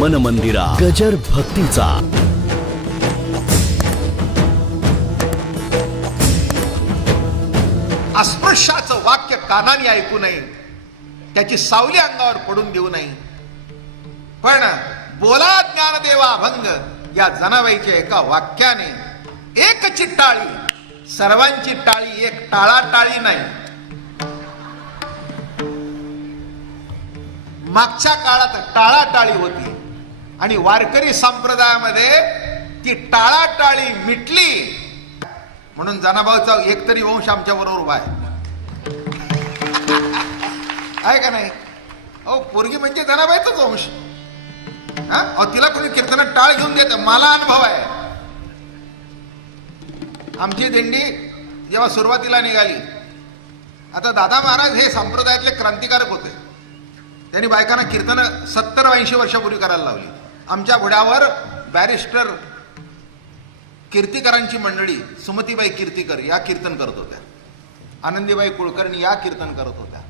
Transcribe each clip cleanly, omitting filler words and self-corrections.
मन मंदिरा गजर भक्तीचा. अस्पृश्याचं वाक्य कानाने ऐकू नये, त्याची सावली अंगावर पडून देऊ नये. पण बोला ज्ञानदेवा अभंग या जनाबाईच्या एका वाक्याने एकची टाळी, सर्वांची टाळी, एक टाळाटाळी नाही. मागच्या काळात टाळाटाळी होती आणि वारकरी संप्रदायामध्ये ती टाळाटाळी मिटली, म्हणून जनाभाऊचा एकतरी वंश आमच्या बरोबर उभा आहे का नाही? अहो पोरगी म्हणजे जनाबाईचाच वंश. हा, तिला कोणी कीर्तनात टाळ घेऊन देत? मला अनुभव आहे. आमची दिंडी जेव्हा सुरुवातीला निघाली, आता दादा महाराज हे संप्रदायातले क्रांतिकारक होते. त्यांनी बायकांना कीर्तन 70-80 वर्षापूर्वी करायला लावली. आमच्या घोड्यावर बॅरिस्टर कीर्तिकरांची मंडळी, सुमतीबाई कीर्तिकर या कीर्तन करत होत्या, आनंदीबाई कुलकर्णी या कीर्तन करत होत्या,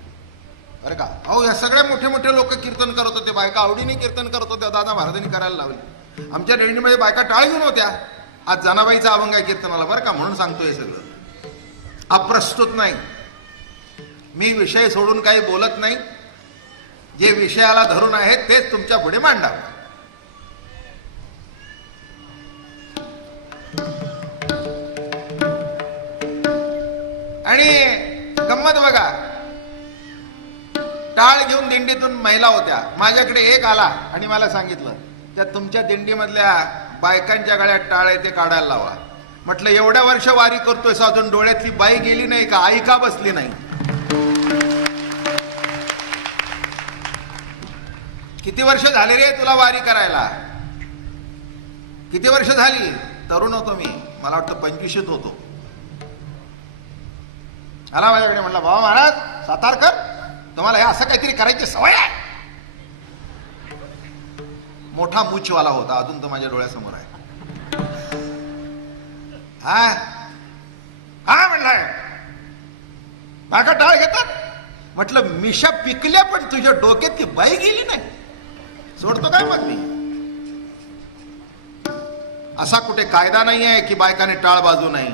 बरं का. अहो या सगळ्या मोठे मोठे लोक कीर्तन करत होते, बायका आवडीने कीर्तन करत होत्या, दादा महाराजांनी करायला लावली. आमच्या रेंडीमध्ये बायका टाळ घेऊन होत्या. आज जनाबाईचा अभंग आहे कीर्तनाला, बरं का, म्हणून सांगतोय. सगळं अप्रस्तुत नाही, मी विषय सोडून काही बोलत नाही. जे विषयाला धरून आहे तेच तुमच्या पुढे मांडावं. आणि गंमत बघा, टाळ घेऊन दिंडीतून महिला होत्या. माझ्याकडे एक आला आणि मला सांगितलं, त्या तुमच्या दिंडीमधल्या बायकांच्या गळ्यात टाळ आहे ते काढायला लावा. म्हटलं एवढ्या वर्ष वारी करतोय, अजून डोळ्यातली बाई गेली नाही का? आई का बसली नाही? किती वर्ष झाले रे तुला वारी करायला? किती वर्ष झाली? तरुण होतो मी, मला वाटतं 25 होतो. आला माझ्याकडे, म्हणला बाबा महाराज सातारकर, तुम्हाला हे असं काहीतरी करायची सवय आहे. मोठा मूछवाला होता, अजून तो माझ्या डोळ्यासमोर आहे. हा हा म्हणलाय, बाका टाळ घेतात. म्हटलं मिशा पिकल्या पण तुझ्या डोक्यात ती बाई गेली नाही, सोडतो काय मग मी? असा कुठे कायदा नाही आहे की बायकाने टाळ बाजू नाही.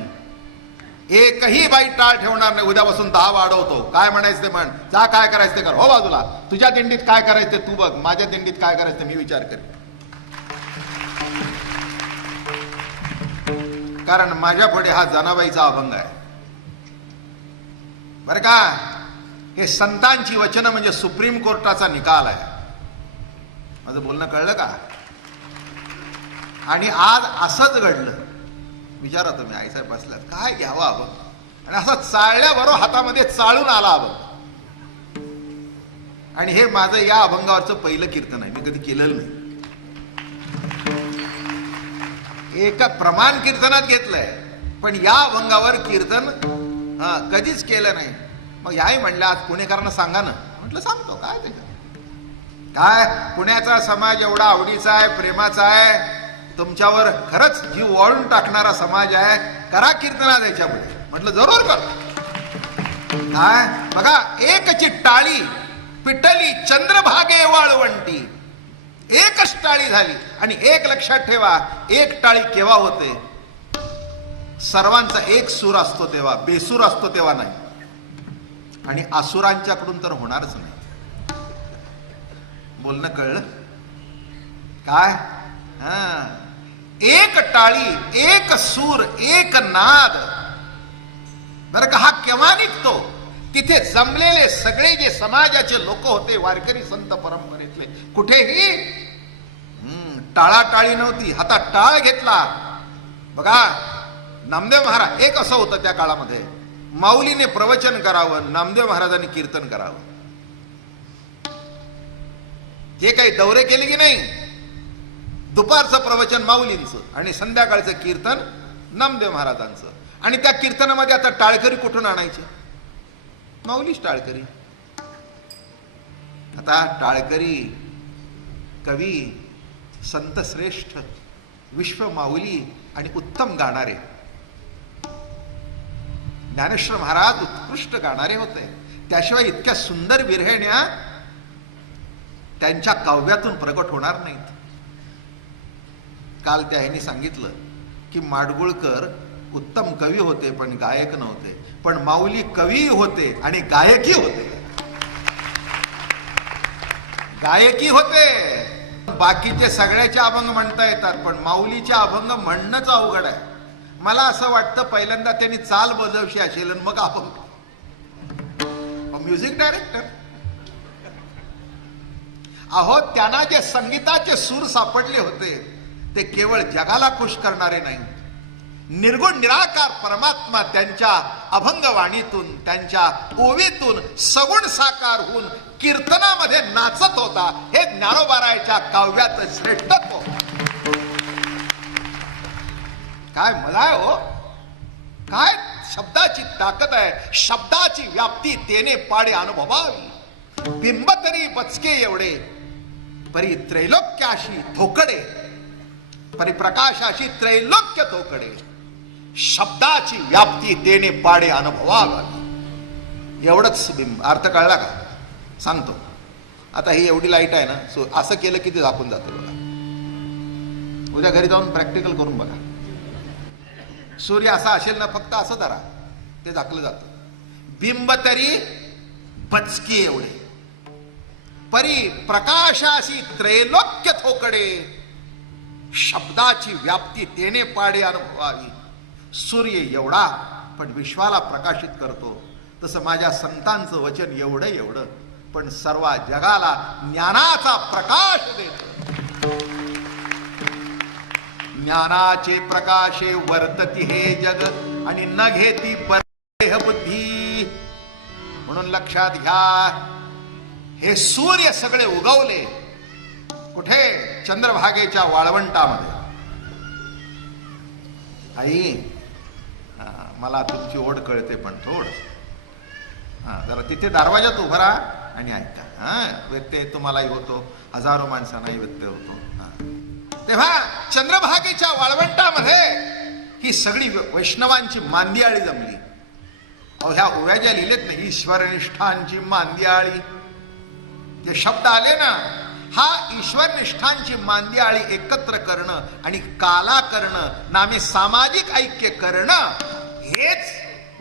एकही बाई टाळ ठेवणार नाही. उद्यापासून 10 वाढवतो. काय म्हणायचं ते म्हण, जा काय करायचं ते कर, हो बाजूला. तुझ्या दिंडीत काय करायचं ते तू बघ, माझ्या दिंडीत काय करायचं ते मी विचार करेन. कारण माझ्या पुढे हा जनाबाईचा अभंग आहे, बरं का. हे संतांची वचनं म्हणजे सुप्रीम कोर्टाचा निकाल आहे. माझं बोलणं कळलं का? आणि आज असंच घडलं. विचारा तुम्ही, आईसाहेब बसल्यात, काय घ्यावं अभंग, आणि असं चाळल्याबरोबर हातामध्ये चाळून आला अभंग. आणि हे माझं या अभंगावरचं पहिलं कीर्तन आहे, मी कधी केलेलं नाही. एका प्रमाण कीर्तनात घेतलंय, पण या अभंगावर कीर्तन कधीच केलं नाही. मग याही म्हणलं आज पुणेकरांना सांगा ना. म्हटलं सांगतो, काय त्याच्यात काय. पुण्याचा समाज एवढा आवडीचा आहे, प्रेमाचा आहे, तुमच्यावर खरंच जीव वाळून टाकणारा समाज आहे, करा कीर्तनात याच्यापुढे. म्हटलं जरूर कर. काय बघा, एकची टाळी पिटली चंद्रभागे वाळवंटी. एकच टाळी झाली. आणि एक लक्षात ठेवा, एक टाळी केव्हा होते? सर्वांचा एक सूर असतो तेव्हा, बेसूर असतो तेव्हा नाही. आणि असुरांच्याकडून तर होणारच नाही. बोलणं कळलं काय? एक टाळी, एक सूर, एक नाद. बरं का, हा केव्हा निघतो? तिथे जमलेले सगळे जे समाजाचे लोक होते, वारकरी संत परंपरेतले, कुठेही टाळाटाळी नव्हती. हातात टाळ घेतला. बघा नामदेव महाराज, एक असं होतं त्या काळामध्ये, माऊलीने प्रवचन करावं, नामदेव महाराजांनी कीर्तन करावं. हे काही दौरे केले की नाही? दुपारचं प्रवचन माऊलींचं आणि संध्याकाळचं कीर्तन नामदेव महाराजांचं. आणि त्या कीर्तनामध्ये आता टाळकरी कुठून आणायचे? माऊलीच टाळकरी. आता टाळकरी कवी, संत श्रेष्ठ, विश्व माऊली आणि उत्तम गाणारे. ज्ञानेश्वर महाराज उत्कृष्ट गाणारे होते. त्याशिवाय इतक्या सुंदर विरहिण्या त्यांच्या काव्यातून प्रकट होणार नाहीत. काल त्या ह्यांनी सांगितलं की माडगुळकर उत्तम कवी होते पण गायक नव्हते, पण माऊली कवी होते आणि गायकी होते. गायकी होते. बाकीचे सगळ्याचे अभंग म्हणता येतात, पण माऊलीचे अभंग म्हणणंच अवघड आहे. मला असं वाटतं पहिल्यांदा त्यांनी चाल बजवशी असेल आणि मग अभंग. म्युझिक डायरेक्टर अहो, त्यांना जे संगीताचे सूर सापडले होते ते केवळ जगाला खुश करणारे नाही, निर्गुण निराकार परमात्मा त्यांच्या अभंगवाणीतून, त्यांच्या ओवीतून सगुण साकार होऊन कीर्तनामध्ये नाचत होता. हे ज्ञानोबारायच्या काव्याचं श्रेष्ठत्व. काय मला आहे हो, काय शब्दाची ताकद आहे. शब्दाची व्याप्ती तेने पाडे अनुभवावी. बिंब तरी बचके एवढे, परी त्रैलोक्याशी थोकडे, परिप्रकाशाशी त्रैलोक्य थोकडे. शब्दाची व्याप्ती तेने पाडे अनुभवावी. एवढंच बिंब. अर्थ कळला का? सांगतो. आता ही एवढी लाईट आहे ना, सो असं केलं की ते झाकून जातं बघा. उद्या घरी जाऊन प्रॅक्टिकल करून बघा. सूर्य असा असेल ना, फक्त असं धरा, ते झाकलं जातं. बिंब तरी बचके एवढे, परी प्रकाशाशी त्रैलोक्य थोकडे. शब्दाची व्याप्ती तेने पाडे अनुभवावी. सूर्य एवढा पण विश्वाला प्रकाशित करतो, तसं माझ्या संतांचं वचन एवढं एवढं पण सर्व जगाला ज्ञानाचा प्रकाश देतो. ज्ञानाचे प्रकाशे वर्तती हे जग आणि न घेती परदेह बुद्धी. म्हणून लक्षात घ्या, हे सूर्य सगळे उगवले कुठे? चंद्रभागेच्या वाळवंटामध्ये. आई, मला तुमची ओढ कळते, पण थोडं जरा तिथे दरवाजात उभं राहा आणि ऐका. व्यत्यय तुम्हालाही होतो, हजारो माणसांनाही व्यत्यय होतो. तेव्हा चंद्रभागेच्या वाळवंटामध्ये ही सगळी वैष्णवांची मांदियाळी जमली. अहो, ह्या ओव्या ज्या लिहिलेत ना, ईश्वरनिष्ठांची मांदियाळी, जे शब्द आले ना, हा ईश्वरनिष्ठांची मांदियाळी एकत्र करणं आणि काला करणं, नामे सामाजिक ऐक्य करणं, हेच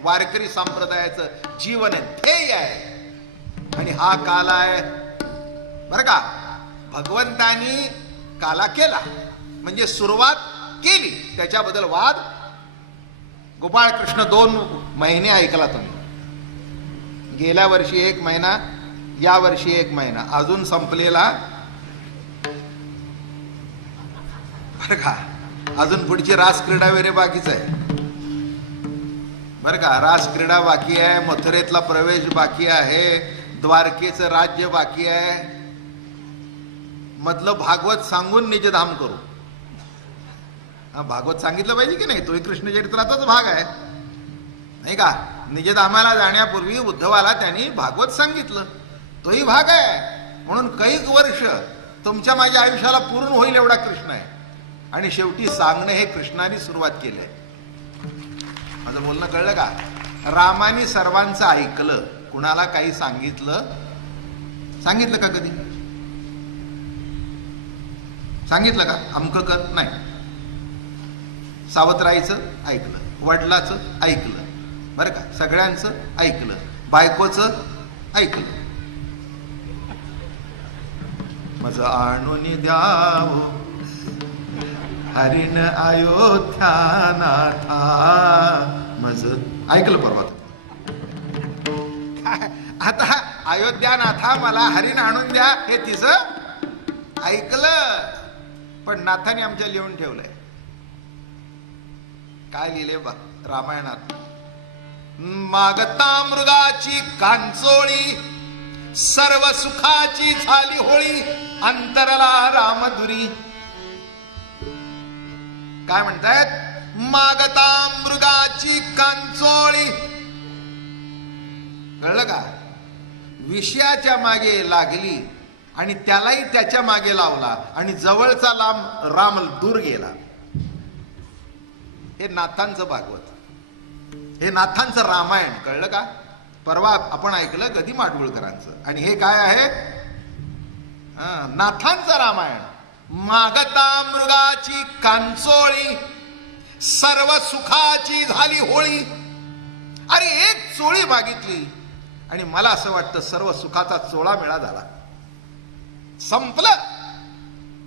वारकरी संप्रदायाचं जीवन ध्येय आहे. आणि हा काला आहे बरं का. भगवंतानी काला केला म्हणजे सुरुवात केली, त्याच्याबद्दल वाद. गोपाळकृष्ण 2 महिने ऐकला तुम्ही. गेल्या वर्षी 1 महिना, या वर्षी 1 महिना, अजून संपलेला बरं का. अजून पुढची रास क्रीडा वगैरे बाकीच आहे बरं का. रास क्रीडा बाकी आहे, मथुरेतला प्रवेश बाकी आहे, द्वारकेचं राज्य बाकी आहे. मधलं भागवत सांगून निजधाम करू. भागवत सांगितलं पाहिजे की नाही? तोही कृष्ण चरित्राचाच भाग आहे नाही का. निजधामाला जाण्यापूर्वी उद्धवाला त्यांनी भागवत सांगितलं, तोही भाग आहे. म्हणून कैक वर्ष तुमच्या माझ्या आयुष्याला पूर्ण होईल एवढा कृष्ण आहे. आणि शेवटी सांगणं हे कृष्णाने सुरुवात केली आहे. माझं बोलणं कळलं का? रामाने सर्वांचं ऐकलं, कुणाला काही सांगितलं का? कधी सांगितलं का? अमकं कर नाही. सावत्राईचं ऐकलं, वडिलाचं ऐकलं बरं का, सगळ्यांचं ऐकलं, बायकोचं ऐकलं. माझं आणून द्यावो हरिण अयोध्या नाथा, माझं ऐकलं परवा. आता अयोध्यानाथा मला हरिण आणून द्या हे तिचं ऐकलं, पण नाथाने आमच्या लिहून ठेवलंय. काय लिहिले बा रामायणात? मागता मृगाची कांचोळी, सर्व सुखाची झाली होळी, अंतरला रामधुरी. काय म्हणतायत? मागता मृगाची कांचोळी. कळलं का? विषयाच्या मागे लागली आणि त्यालाही त्याच्या मागे लावला आणि जवळचा राम दूर गेला. हे नाथांचं भागवत, हे नाथांचं रामायण. कळलं का? परवा आपण ऐकलं गदी माडगुळकरांचं, आणि हे काय आहे? नाथांचं रामायण. मागता मृगाची कांचोळी, सर्व सुखाची झाली होळी. अरे एक चोळी मागितली आणि मला असं वाटतं सर्व सुखाचा चोळा मेळा झाला. संपलं,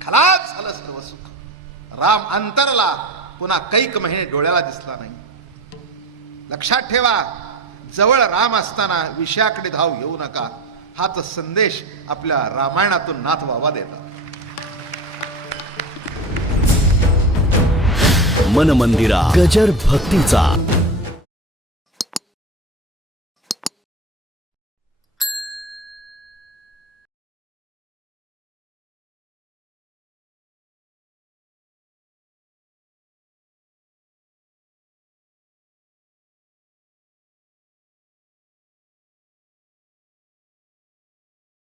खलास झालं सर्व सुख. राम अंतरला, पुन्हा कैक महिने डोळ्याला दिसला नाही. लक्षात ठेवा, जवळ राम असताना विषयाकडे धाव येऊ नका, हाच संदेश आपल्या रामायणातून नाथ बाबा देतात. मन मंदिरा गजर भक्तीचा.